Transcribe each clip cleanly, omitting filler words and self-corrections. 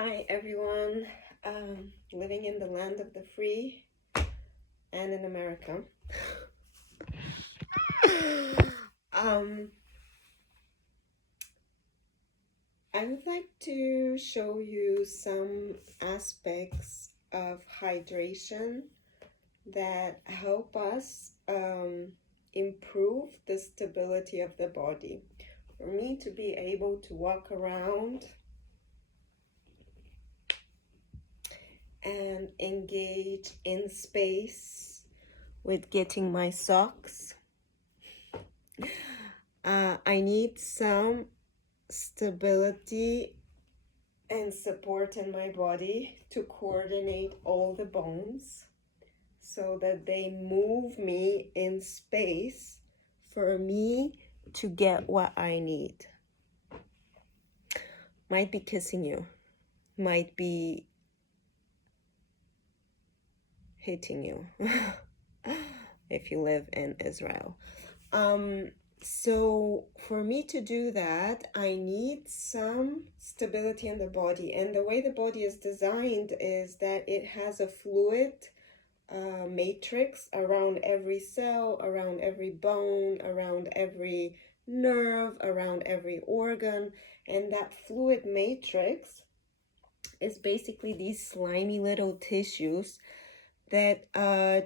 Hi everyone, living in the land of the free and in America. I would like to show you some aspects of hydration that help us improve the stability of the body. For me to be able to walk around and engage in space with getting my socks, I need some stability and support in my body to coordinate all the bones so that they move me in space for me to get what I need. Might be kissing you, might be hitting you if you live in Israel. So for me to do that, I need some stability in the body. And the way the body is designed is that it has a fluid matrix around every cell, around every bone, around every nerve, around every organ. And that fluid matrix is basically these slimy little tissues that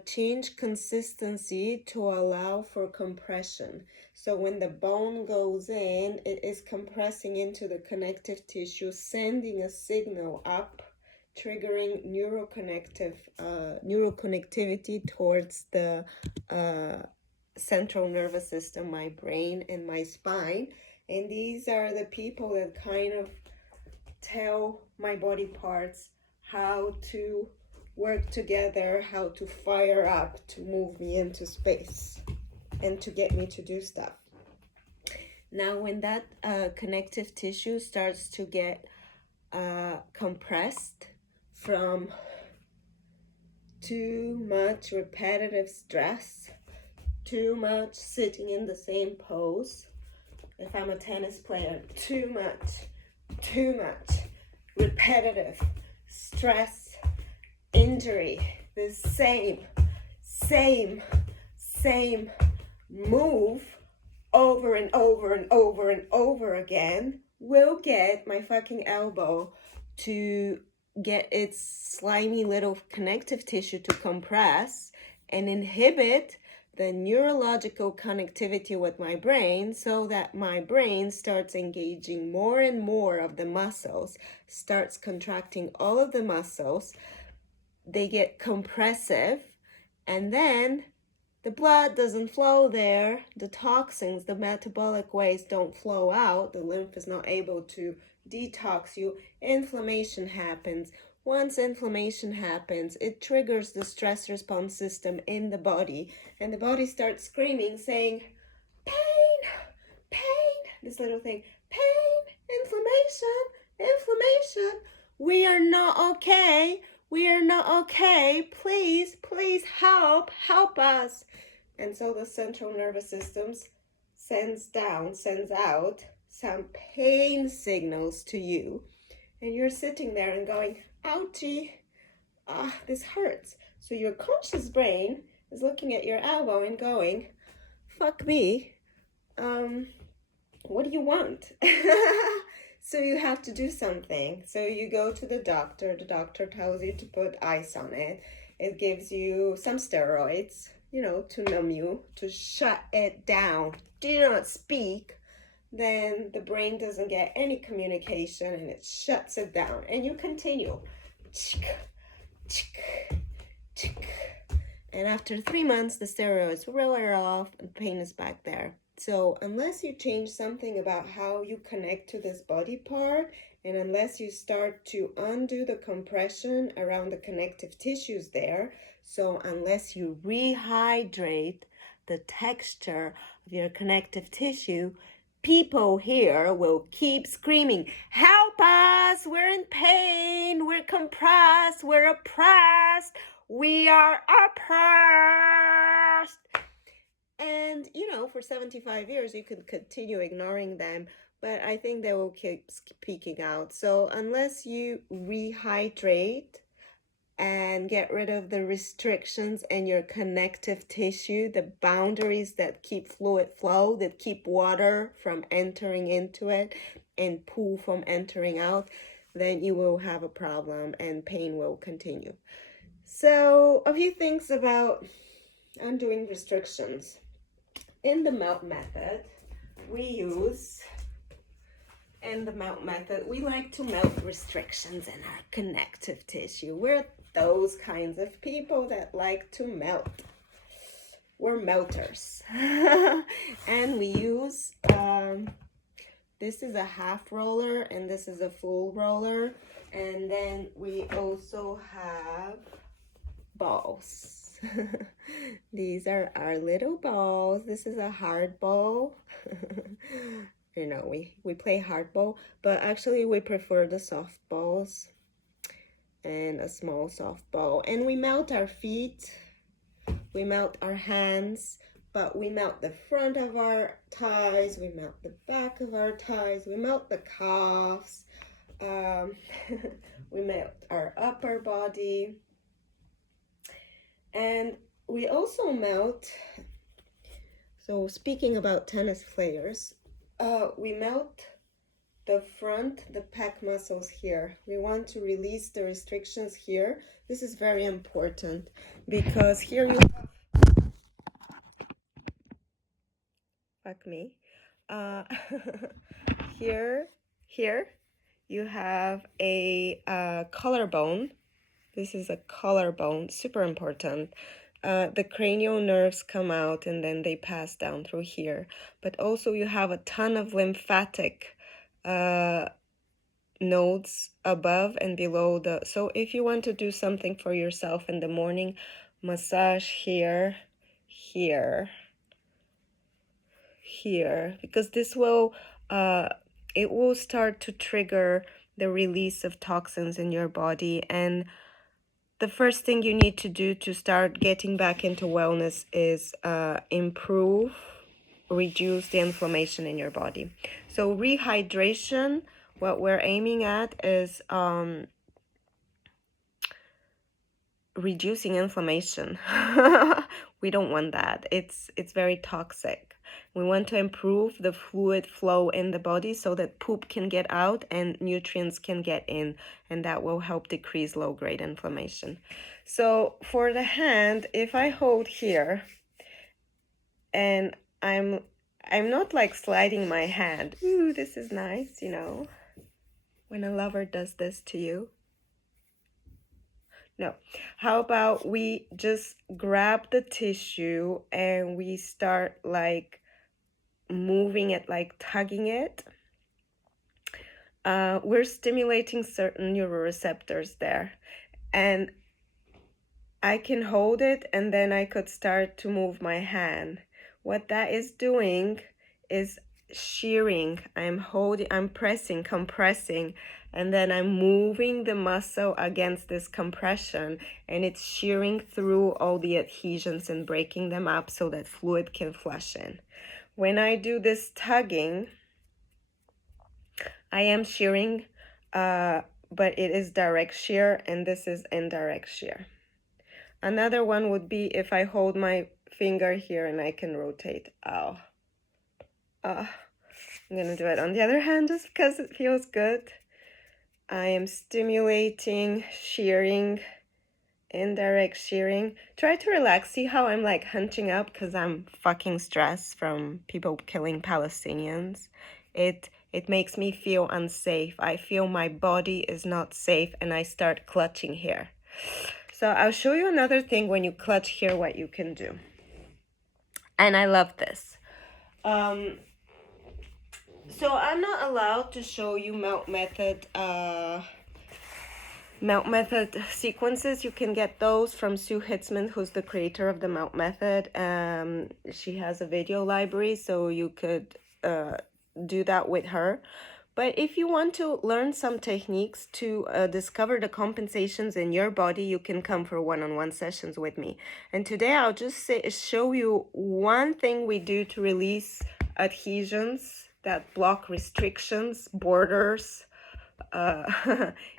change consistency to allow for compression. So when the bone goes in, it is compressing into the connective tissue, sending a signal up, triggering neuroconnectivity towards the central nervous system, my brain and my spine. And these are the people that kind of tell my body parts how to work together, how to fire up to move me into space and to get me to do stuff. Now, when that connective tissue starts to get compressed from too much repetitive stress, too much sitting in the same pose, if I'm a tennis player, too much repetitive stress, injury, the same move over and over again will get my fucking elbow to get its slimy little connective tissue to compress and inhibit the neurological connectivity with my brain, so that my brain starts engaging more and more of the muscles, starts contracting all of the muscles. They get compressive, and then the blood doesn't flow there. The toxins, the metabolic waste don't flow out. The lymph is not able to detox you. Inflammation happens. Once inflammation happens, it triggers the stress response system in the body, and the body starts screaming, saying, pain, this little thing, pain, inflammation, we are not okay. We are not okay. Please help us. And so the central nervous system sends out some pain signals to you. And you're sitting there and going, ouchie, this hurts. So your conscious brain is looking at your elbow and going, fuck me, what do you want? So you have to do something. So you go to the doctor tells you to put ice on it. It gives you some steroids, to numb you, to shut it down. Do not speak. Then the brain doesn't get any communication and it shuts it down. And you continue. And after 3 months, the steroids will wear off and pain is back there. So unless you change something about how you connect to this body part, and unless you start to undo the compression around the connective tissues there, so unless you rehydrate the texture of your connective tissue, people here will keep screaming, help us, we're in pain, we're compressed, we're oppressed, we are oppressed. And, for 75 years, you can continue ignoring them, but I think they will keep peeking out. So unless you rehydrate and get rid of the restrictions in your connective tissue, the boundaries that keep fluid flow, that keep water from entering into it and poo from entering out, then you will have a problem and pain will continue. So a few things about undoing restrictions. In the melt method, we like to melt restrictions in our connective tissue. We're those kinds of people that like to melt. We're melters. And we use, this is a half roller and this is a full roller. And then we also have balls. These are our little balls. This is a hard ball. You know, we play hard ball, but actually we prefer the soft balls and a small soft ball. And we melt our feet, we melt our hands, but we melt the front of our thighs, we melt the back of our thighs, we melt the calves, we melt our upper body, and we also melt. So speaking about tennis players, we melt the front, the pec muscles here. We want to release the restrictions here. This is very important because here you have, fuck me, here you have a collarbone. This is a collarbone, super important. The cranial nerves come out and then they pass down through here. But also you have a ton of lymphatic nodes above and below the. So if you want to do something for yourself in the morning, massage here, here, here, because this will, it will start to trigger the release of toxins in your body. And the first thing you need to do to start getting back into wellness is improve, reduce the inflammation in your body. So rehydration, what we're aiming at is reducing inflammation. We don't want that. It's very toxic. We want to improve the fluid flow in the body so that poop can get out and nutrients can get in, and that will help decrease low-grade inflammation. So for the hand, if I hold here and I'm not like sliding my hand. Ooh, this is nice, you know, when a lover does this to you. No. How about we just grab the tissue and we start like moving it, like tugging it. We're stimulating certain neuroreceptors there. And I can hold it and then I could start to move my hand. What that is doing is shearing. I'm pressing, compressing, and then I'm moving the muscle against this compression, and it's shearing through all the adhesions and breaking them up so that fluid can flush in. When I do this tugging, I am shearing, but it is direct shear, and this is indirect shear. Another one would be if I hold my finger here and I can rotate. Ow. I'm gonna do it on the other hand just because it feels good. I am stimulating, shearing, indirect shearing. Try to relax. See how I'm like hunching up because I'm fucking stressed from people killing Palestinians. It makes me feel unsafe. I feel my body is not safe and I start clutching here. So I'll show you another thing when you clutch here what you can do. And I love this. So I'm not allowed to show you melt method sequences. You can get those from Sue Hitzman, who's the creator of the melt method. She has a video library, so you could do that with her. But if you want to learn some techniques to discover the compensations in your body, you can come for one-on-one sessions with me. And today I'll just show you one thing we do to release adhesions that block restrictions, borders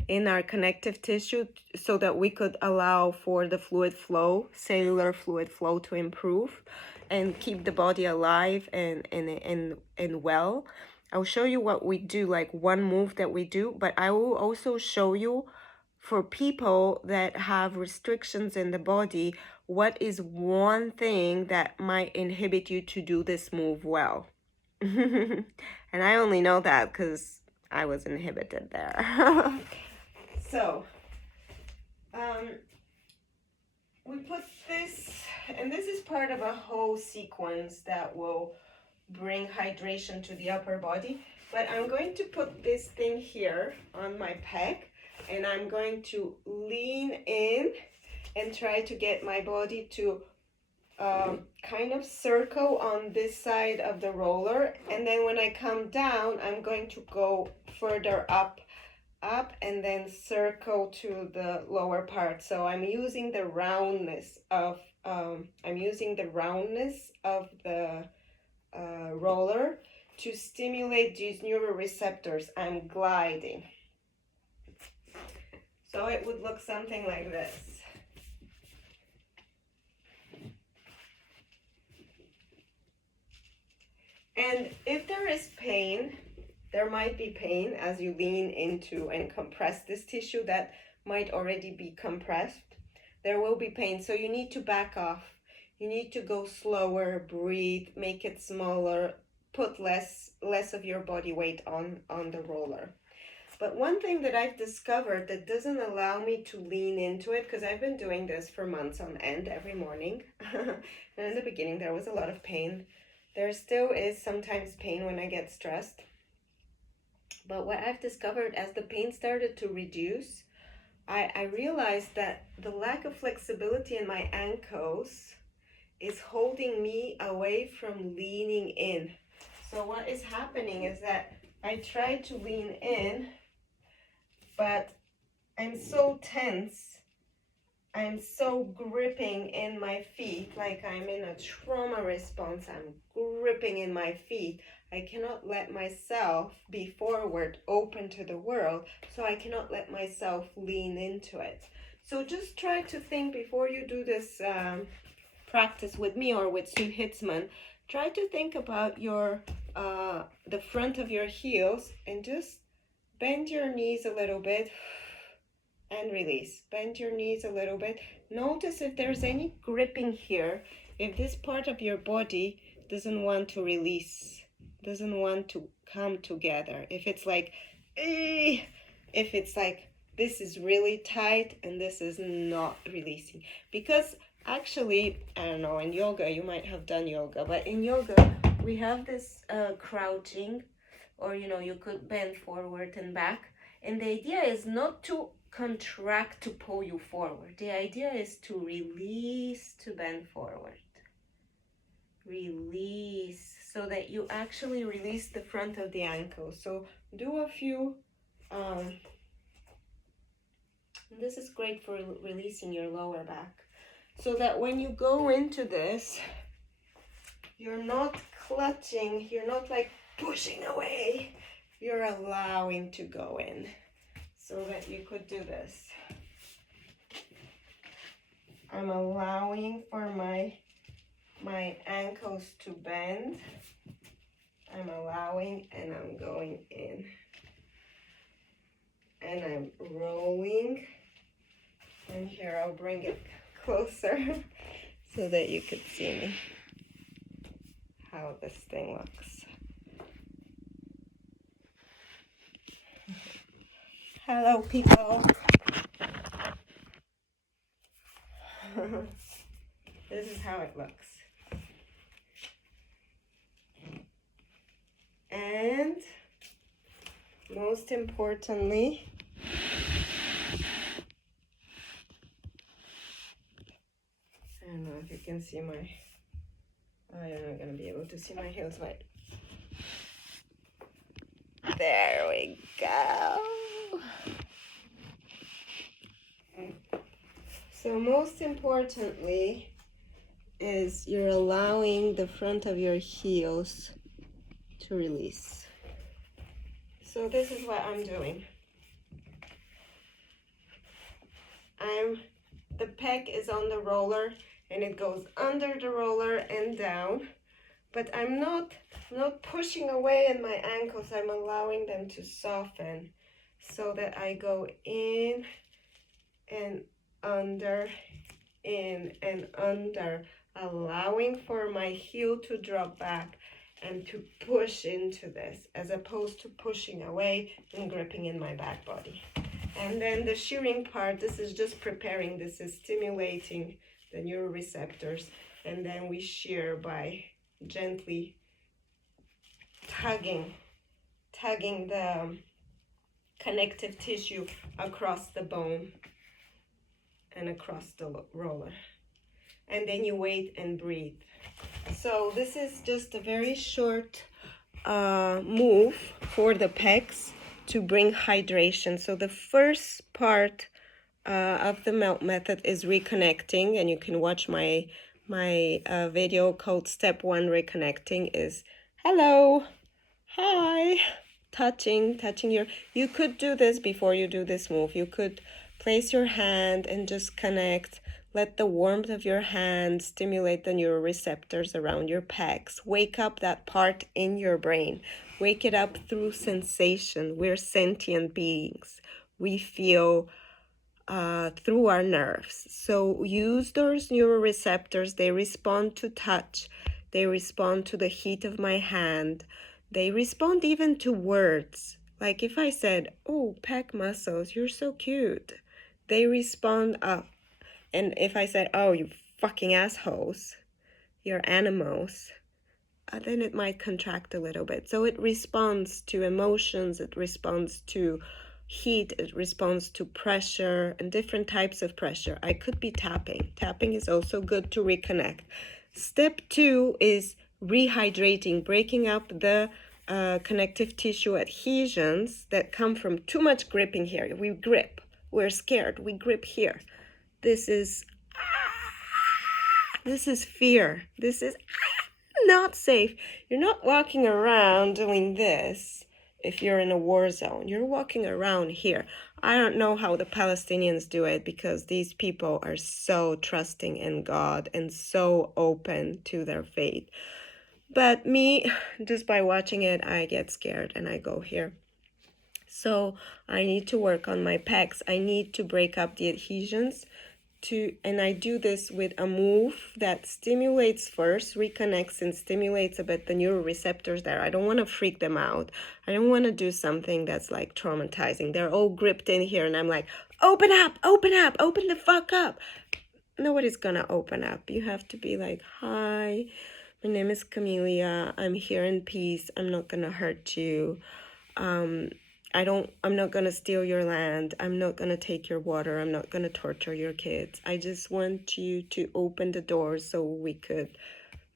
in our connective tissue, so that we could allow for the fluid flow, cellular fluid flow, to improve and keep the body alive and well. I'll show you what we do, like one move that we do, but I will also show you, for people that have restrictions in the body, what is one thing that might inhibit you to do this move well. And I only know that because I was inhibited there. So, we put this, and this is part of a whole sequence that will bring hydration to the upper body. But I'm going to put this thing here on my pec, and I'm going to lean in and try to get my body to kind of circle on this side of the roller. And then when I come down, I'm going to go further up, and then circle to the lower part. So I'm using the roundness of the roller to stimulate these neuroreceptors. I'm gliding. So it would look something like this. And if there is pain, there might be pain as you lean into and compress this tissue that might already be compressed. There will be pain, so you need to back off. You need to go slower, breathe, make it smaller, put less of your body weight on the roller. But one thing that I've discovered that doesn't allow me to lean into it, because I've been doing this for months on end every morning, and in the beginning there was a lot of pain. There still is sometimes pain when I get stressed. But what I've discovered, as the pain started to reduce, I realized that the lack of flexibility in my ankles is holding me away from leaning in. So what is happening is that I try to lean in, but I'm so tense. I'm so gripping in my feet, like I'm in a trauma response. I'm gripping in my feet. I cannot let myself be forward, open to the world, so I cannot let myself lean into it. So just try to think before you do this practice with me or with Sue Hitzman. Try to think about the front of your heels, and just bend your knees a little bit and release. Bend your knees a little bit. Notice if there's any gripping here, if this part of your body doesn't want to release, doesn't want to come together. If it's like, if it's like, this is really tight and this is not releasing. Because actually, I don't know, in yoga, you might have done yoga, but in yoga, we have this crouching, or you could bend forward and back. And the idea is not to contract to pull you forward. The idea is to release to bend forward. Release, so that you actually release the front of the ankle. So do a few, this is great for releasing your lower back, so that when you go into this, you're not clutching, you're not like pushing away, you're allowing to go in, so that you could do this. I'm allowing for my ankles to bend. I'm allowing, and I'm going in. And I'm rolling. And here, I'll bring it closer so that you could see me, how this thing looks. Hello, people. This is how it looks. And most importantly, I don't know if you can see my, you're not gonna be able to see my heels, but there we go. So most importantly is you're allowing the front of your heels to release. So this is what I'm doing. The peg is on the roller and it goes under the roller and down, but I'm not pushing away in my ankles. I'm allowing them to soften so that I go in and under, in and under, allowing for my heel to drop back and to push into this, as opposed to pushing away and gripping in my back body. And then the shearing part, this is just preparing, this is stimulating the neuroreceptors, and then we shear by gently tugging the connective tissue across the bone and across the roller. And then you wait and breathe. So this is just a very short move for the pecs to bring hydration. So the first part of the melt method is reconnecting, and you can watch my video called Step 1 Reconnecting is hello, hi, touching your, you could do this before you do this move. You could place your hand and just connect. Let the warmth of your hand stimulate the neuroreceptors around your pecs. Wake up that part in your brain. Wake it up through sensation. We're sentient beings. We feel through our nerves. So use those neuroreceptors. They respond to touch. They respond to the heat of my hand. They respond even to words. Like if I said, oh, pec muscles, you're so cute. They respond up. And if I said, oh, you fucking assholes, you're animals, then it might contract a little bit. So it responds to emotions, it responds to heat, it responds to pressure and different types of pressure. I could be tapping. Tapping is also good to reconnect. Step 2 is rehydrating, breaking up the connective tissue adhesions that come from too much gripping here. We grip, we're scared, we grip here. This is fear. This is not safe. You're not walking around doing this if you're in a war zone. You're walking around here. I don't know how the Palestinians do it, because these people are so trusting in God and so open to their faith. But me, just by watching it, I get scared and I go here. So I need to work on my pecs. I need to break up the adhesions. And I do this with a move that stimulates first, reconnects and stimulates a bit the neuroreceptors there. I don't want to freak them out. I don't want to do something that's like traumatizing. They're all gripped in here and I'm like, open up, open the fuck up. Nobody's gonna open up. You have to be like, hi, my name is Camelia. I'm here in peace. I'm not gonna hurt you. I'm not going to steal your land. I'm not going to take your water. I'm not going to torture your kids. I just want you to open the doors so we could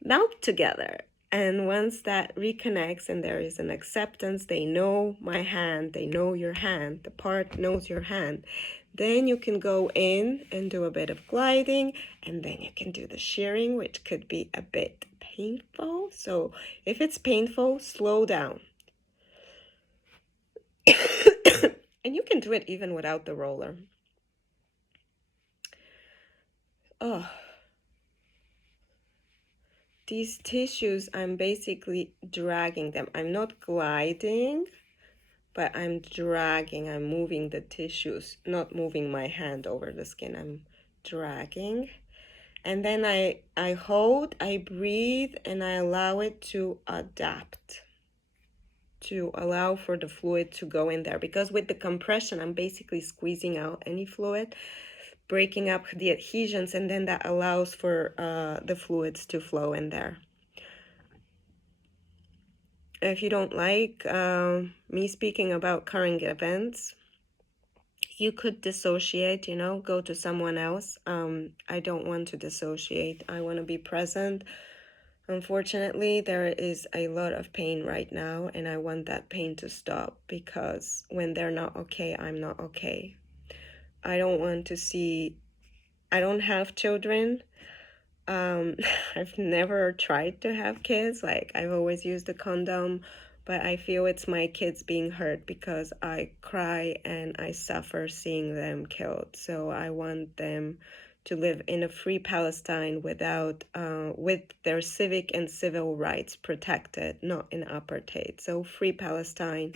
melt together. And once that reconnects and there is an acceptance, they know my hand, they know your hand, the part knows your hand. Then you can go in and do a bit of gliding, and then you can do the shearing, which could be a bit painful. So if it's painful, slow down. And you can do it even without the roller. Oh, these tissues, I'm basically dragging them. I'm not gliding, but I'm dragging. I'm moving the tissues, not moving my hand over the skin. I'm dragging. And then I hold, I breathe, and I allow it to adapt, to allow for the fluid to go in there. Because with the compression, I'm basically squeezing out any fluid, breaking up the adhesions, and then that allows for the fluids to flow in there. If you don't like me speaking about current events, you could dissociate, go to someone else. I don't want to dissociate. I want to be present. Unfortunately, there is a lot of pain right now, and I want that pain to stop, because when they're not okay, I'm not okay. I don't want to see, I don't have children. I've never tried to have kids. Like, I've always used a condom, but I feel it's my kids being hurt because I cry and I suffer seeing them killed. So I want them to live in a free Palestine with their civic and civil rights protected, not in apartheid. So free Palestine,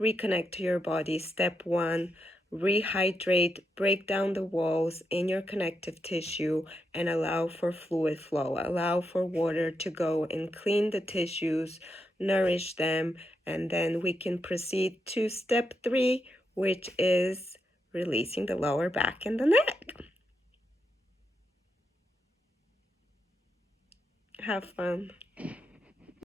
reconnect to your body. Step one, rehydrate, break down the walls in your connective tissue and allow for fluid flow. Allow for water to go and clean the tissues, nourish them, and then we can proceed to step three, which is releasing the lower back and the neck. Have fun.